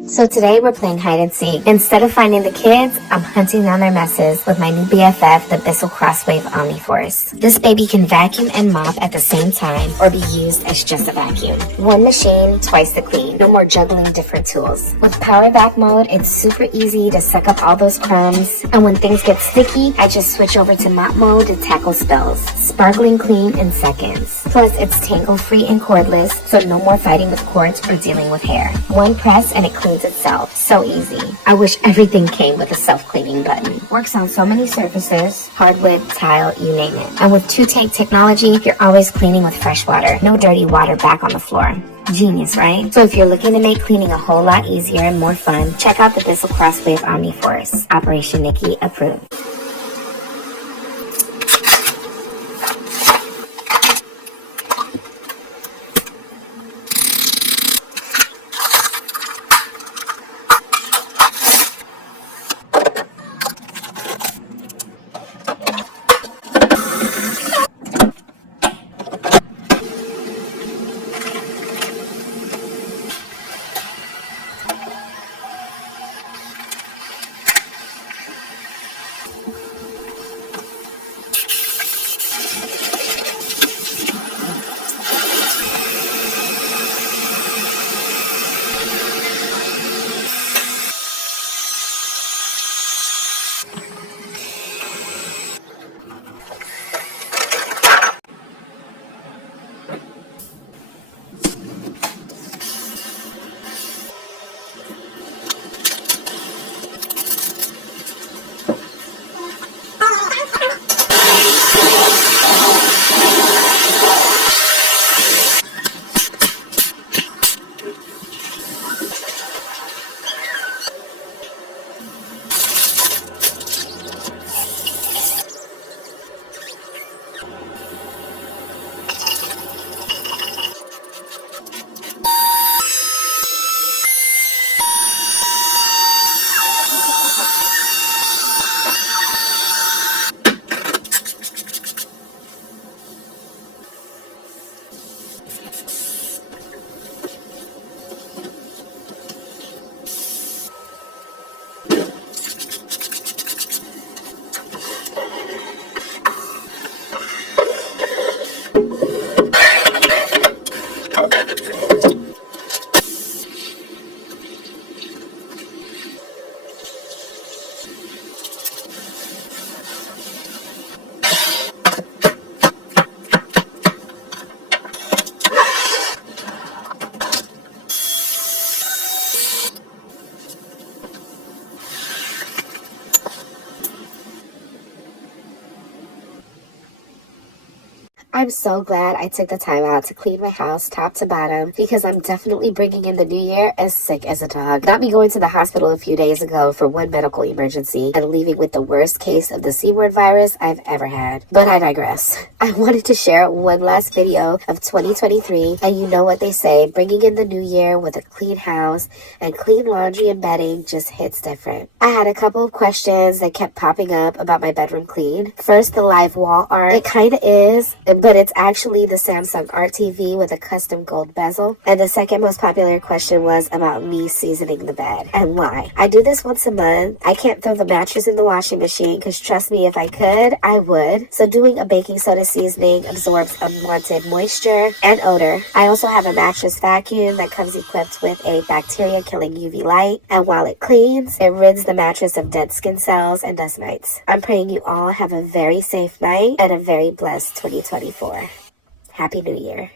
So today we're playing hide and seek. Instead of finding the kids, I'm hunting down their messes with my new BFF, the Bissell Crosswave Omniforce. This baby can vacuum and mop at the same time or be used as just a vacuum. One machine, twice the clean. No more juggling different tools. With Power Vac mode, it's super easy to suck up all those crumbs. And when things get sticky, I just switch over to mop mode to tackle spills. Sparkling clean in seconds. Plus, it's tangle-free and cordless, so no more fighting with cords or dealing with hair. One press and it cleans itself. So easy. I wish everything came with a self-cleaning button. Works on so many surfaces, hardwood, tile, you name it. And with two-tank technology, you're always cleaning with fresh water. No dirty water back on the floor. Genius, right? So if you're looking to make cleaning a whole lot easier and more fun, check out the Bissell Crosswave Omniforce. Operation Nikki approved. I'm so glad I took the time out to clean my house top to bottom because I'm definitely bringing in the new year as sick as a dog. Got me going to the hospital a few days ago for one medical emergency and leaving with the worst case of the C-word virus I've ever had. But I digress. I wanted to share one last video of 2023, and you know what they say, bringing in the new year with a clean house and clean laundry and bedding just hits different. I had a couple of questions that kept popping up about my bedroom clean. First, the live wall art. It kind of is, but it's actually the Samsung Art TV with a custom gold bezel. And the second most popular question was about me seasoning the bed and why. I do this once a month. I can't throw the mattress in the washing machine because trust me, if I could, I would. So doing a baking soda seasoning absorbs unwanted moisture and odor. I also have a mattress vacuum that comes equipped with a bacteria killing UV light. And while it cleans, it rids the mattress of dead skin cells and dust mites. I'm praying you all have a very safe night and a very blessed 2024. Happy New Year.